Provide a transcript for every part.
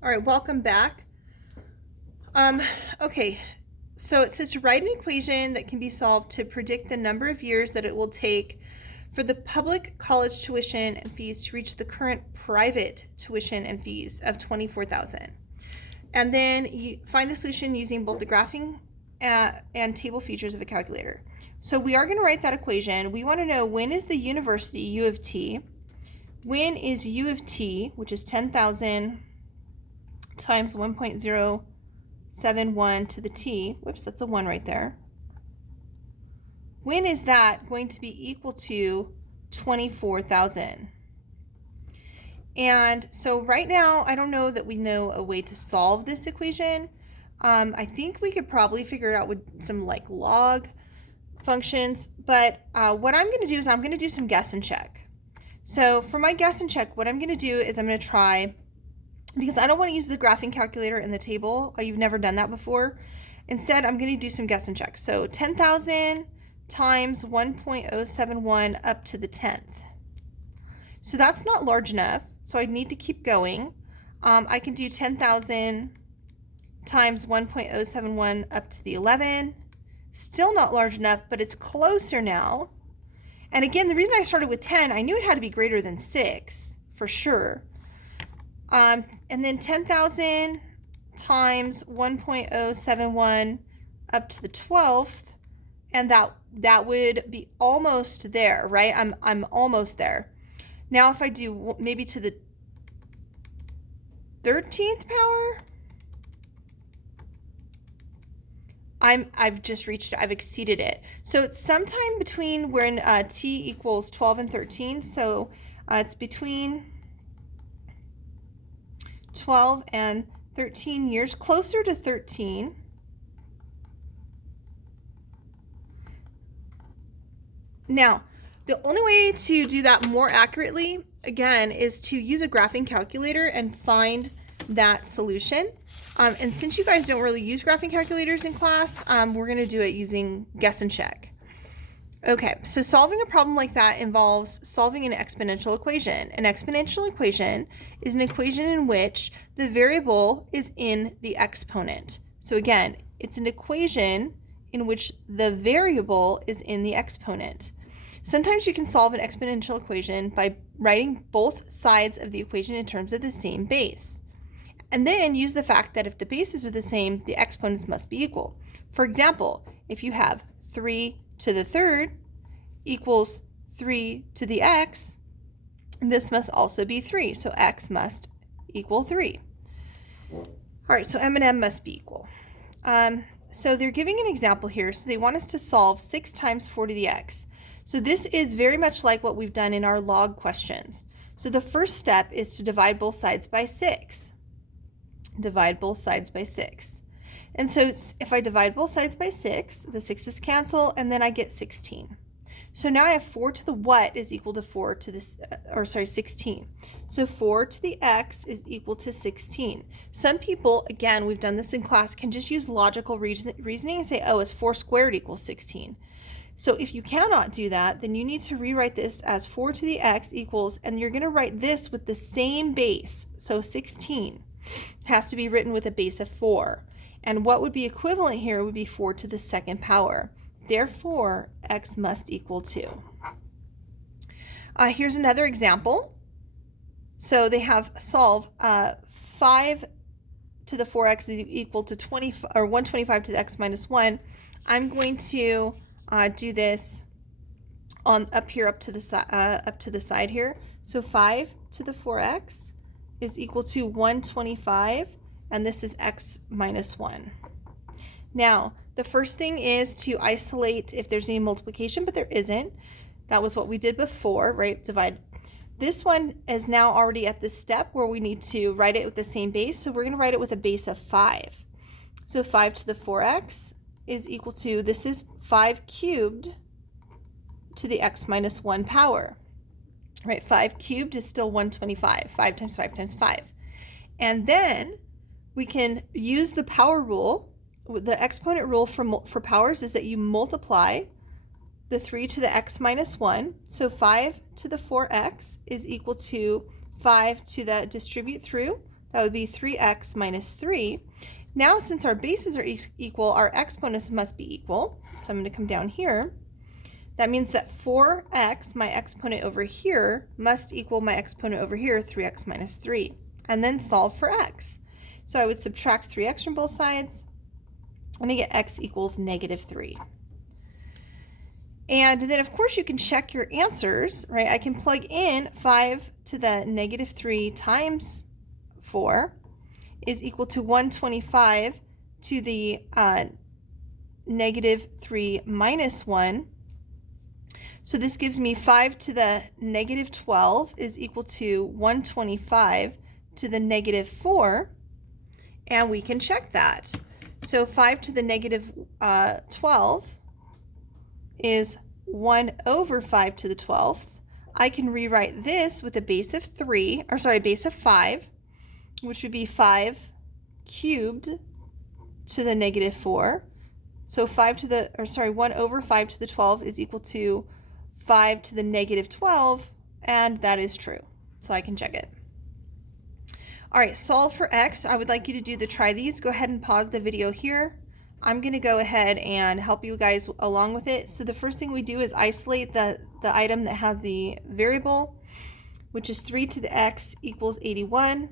All right, welcome back. Um, okay, so it says to write an equation that can be solved to predict the number of years that it will take for the public college tuition and fees to reach the current private tuition and fees of 24,000. And then you find the solution using both the graphing and table features of a calculator. So we are going to write that equation. We want to know, when is the university U of T? When is U of T, which is 10,000 times 1.071 to the t, whoops, that's a 1 right there. When is that going to be equal to 24,000? And so right now, I don't know that we know a way to solve this equation. I think we could probably figure it out with some like log functions, but what I'm going to do is I'm going to do some guess and check. So for my guess and check, what I'm going to do is I'm going to try, because I don't want to use the graphing calculator in the table. You've never done that before. Instead, I'm going to do some guess and check. So 10,000 times 1.071 up to the 10th. So that's not large enough, so I need to keep going. I can do 10,000 times 1.071 up to the 11. Still not large enough, but it's closer now. And again, the reason I started with 10, I knew it had to be greater than 6, for sure. And then 10,000 times 1.071 up to the 12th, and that would be almost there, right? I'm almost there. Now if I do maybe to the 13th power, I've exceeded it. So it's sometime between when t equals 12 and 13. So it's between 12 and 13 years, closer to 13. Now, the only way to do that more accurately, again, is to use a graphing calculator and find that solution. And since you guys don't really use graphing calculators in class, we're going to do it using guess and check. Okay, so solving a problem like that involves solving an exponential equation. An exponential equation is an equation in which the variable is in the exponent. So again, it's an equation in which the variable is in the exponent. Sometimes you can solve an exponential equation by writing both sides of the equation in terms of the same base. And then use the fact that if the bases are the same, the exponents must be equal. For example, if you have 3 to the third equals 3 to the x, this must also be 3. So x must equal 3. All right, so m and m must be equal. So they're giving an example here. So they want us to solve 6 times 4 to the x. So this is very much like what we've done in our log questions. So the first step is to divide both sides by 6. Divide both sides by 6. And so if I divide both sides by 6, the 6's cancel, and then I get 16. So now I have 4 to the what is equal to 4 to this, 16. So 4 to the x is equal to 16. Some people, again, we've done this in class, can just use logical reasoning and say, oh, is 4 squared equals 16? So if you cannot do that, then you need to rewrite this as 4 to the x equals, and you're going to write this with the same base. So 16 has to be written with a base of 4. And what would be equivalent here would be 4 to the second power. Therefore, x must equal 2. Here's another example. So they have solve 5 to the 4x is equal to 20, or 125 to the x minus 1. I'm going to do this on up to the side here. So 5 to the 4x is equal to 125, and this is x minus 1. Now, the first thing is to isolate if there's any multiplication, but there isn't. That was what we did before, right? Divide. This one is now already at this step where we need to write it with the same base, so we're going to write it with a base of 5. So 5 to the 4x is equal to, this is 5 cubed to the x minus 1 power. Right, 5 cubed is still 125. 5 times 5 times 5. And then we can use the power rule. The exponent rule for powers is that you multiply the 3 to the x minus 1. So 5 to the 4x is equal to 5 to the distribute through. That would be 3x minus 3. Now, since our bases are equal, our exponents must be equal. So I'm going to come down here. That means that 4x, my exponent over here, must equal my exponent over here, 3x minus 3. And then solve for x. So I would subtract 3x from both sides, and I get x equals negative 3. And then, of course, you can check your answers, right? I can plug in 5 to the negative 3 times 4 is equal to 125 to the negative 3 minus 1. So this gives me 5 to the negative 12 is equal to 125 to the negative 4. And we can check that. So 5 to the negative 12 is 1 over 5 to the 12th. I can rewrite this with a base of 3, or sorry, base of 5, which would be 5 cubed to the negative 4. So 1 over 5 to the 12 is equal to 5 to the negative 12, and that is true. So I can check it. All right, solve for x. I would like you to do the try these. Go ahead and pause the video here. I'm going to go ahead and help you guys along with it. So the first thing we do is isolate the item that has the variable, which is 3 to the x equals 81.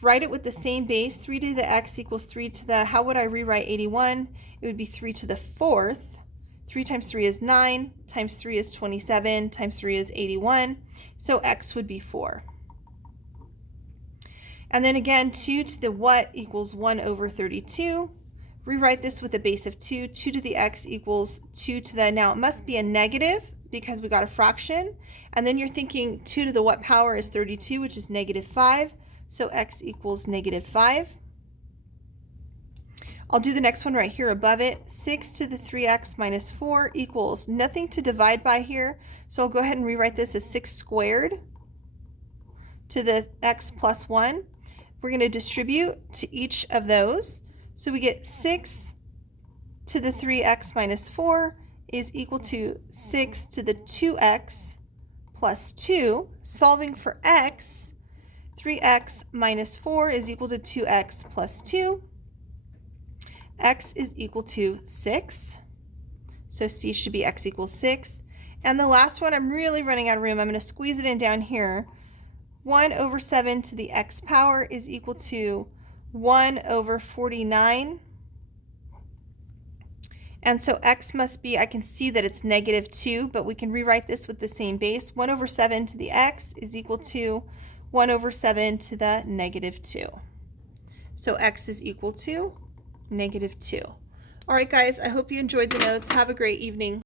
Write it with the same base. 3 to the x equals 3 to the, how would I rewrite 81? It would be 3 to the 4th. 3 times 3 is 9, times 3 is 27, times 3 is 81. So x would be 4. And then again, 2 to the what equals 1 over 32. Rewrite this with a base of 2. 2 to the x equals 2 to the, now it must be a negative because we got a fraction. And then you're thinking 2 to the what power is 32, which is negative 5. So x equals negative 5. I'll do the next one right here above it. 6 to the 3x minus 4 equals nothing to divide by here. So I'll go ahead and rewrite this as 6 squared to the x plus 1. We're going to distribute to each of those. So we get 6 to the 3x minus 4 is equal to 6 to the 2x plus 2. Solving for x, 3x minus 4 is equal to 2x plus 2. X is equal to 6. So C should be x equals 6. And the last one, I'm really running out of room. I'm going to squeeze it in down here. 1 over 7 to the x power is equal to 1 over 49. And so x must be, I can see that it's negative 2, but we can rewrite this with the same base. 1 over 7 to the x is equal to 1 over 7 to the negative 2. So x is equal to negative 2. All right, guys, I hope you enjoyed the notes. Have a great evening.